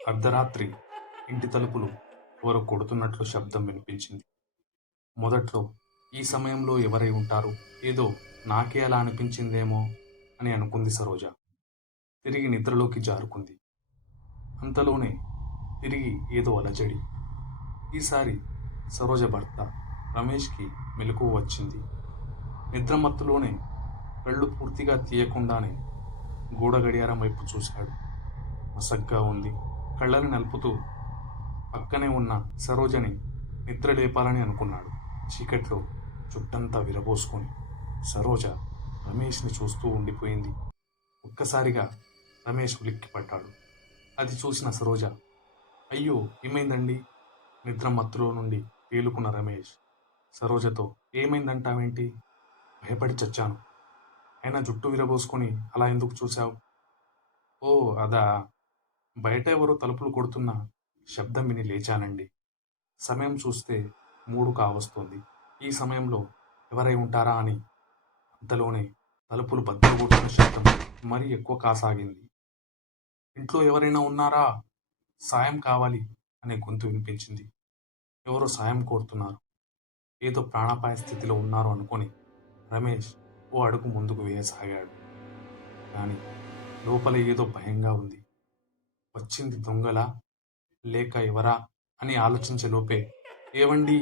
అర్ధరాత్రి ఇంటి తలుపులు ఎవరో కొడుతున్నట్లు శబ్దం వినిపించింది. మొదట్లో ఈ సమయంలో ఎవరై ఉంటారు, ఏదో నాకే అలా అనిపించిందేమో అని అనుకుంది సరోజ. తిరిగి నిద్రలోకి జారుకుంది. అంతలోనే తిరిగి ఏదో అలజడి. ఈసారి సరోజ భర్త రమేష్కి మెలకువ వచ్చింది. నిద్రమత్తులోనే కళ్ళు పూర్తిగా తీయకుండానే గోడ గడియారం వైపు చూశాడు. మసగ్గా ఉంది. కళ్ళని నలుపుతూ పక్కనే ఉన్న సరోజని నిద్ర లేపాలని అనుకున్నాడు. చీకట్లో చుట్టంతా విరబోసుకొని సరోజ రమేష్ని చూస్తూ ఉండిపోయింది. ఒక్కసారిగా రమేష్ ఉలిక్కిపడ్డాడు. అది చూసిన సరోజ, అయ్యో ఏమైందండి? నిద్ర మత్తులో నుండి తేలుకున్న రమేష్ సరోజతో, ఏమైందంటావేంటి? భయపడి చచ్చాను. అయినా జుట్టు విరబోసుకొని అలా ఎందుకు చూశావు? ఓ అదా, బయట ఎవరో తలుపులు కొడుతున్న శబ్దం విని లేచానండి. సమయం చూస్తే 3 కావస్తోంది. ఈ సమయంలో ఎవరై ఉంటారా అని. అంతలోనే తలుపులు బద్దలు కొడుతున్న శబ్దం మరీ ఎక్కువ కాసాగింది. ఇంట్లో ఎవరైనా ఉన్నారా? సాయం కావాలి అనే గొంతు వినిపించింది. ఎవరో సాయం కోరుతున్నారు. ఏదో ప్రాణాపాయ స్థితిలో ఉన్నారు అనుకొని రమేష్ ఓ అడుగు ముందుకు వేయసాగాడు. కానీ లోపల ఏదో భయంగా ఉంది. వచ్చింది దొంగలా లేక ఎవరా అని ఆలోచించే లోపే, ఏవండి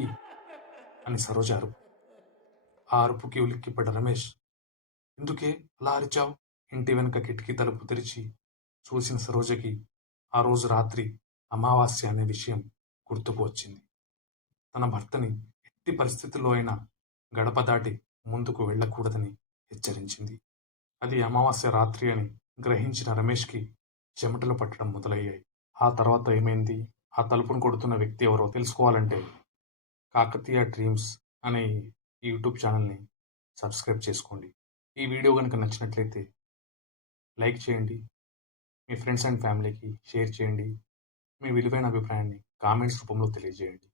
అని సరోజ అరుపు. ఆ అరుపుకి ఉలిక్కిపడ్డ రమేష్, ఎందుకే అలా అరిచావు? ఇంటి వెనుక కిటికీ తలుపు తెరిచి చూసిన సరోజకి ఆ రోజు రాత్రి అమావాస్య అనే విషయం గుర్తుకు వచ్చింది. తన భర్తని ఎట్టి పరిస్థితుల్లో అయినా గడప దాటి ముందుకు వెళ్ళకూడదని హెచ్చరించింది. అది అమావాస్య రాత్రి అని గ్రహించిన రమేష్కి చెమటలు పట్టడం మొదలయ్యాయి. ఆ తర్వాత ఏమైంది? ఆ తలుపును కొడుతున్న వ్యక్తి ఎవరో తెలుసుకోవాలంటే కాకతీయ డ్రీమ్స్ అనే ఈ యూట్యూబ్ ఛానల్ని సబ్స్క్రైబ్ చేసుకోండి. ఈ వీడియో కనుక నచ్చినట్లయితే లైక్ చేయండి. మీ ఫ్రెండ్స్ అండ్ ఫ్యామిలీకి షేర్ చేయండి. మీ విలువైన అభిప్రాయాన్ని కామెంట్స్ రూపంలో తెలియజేయండి.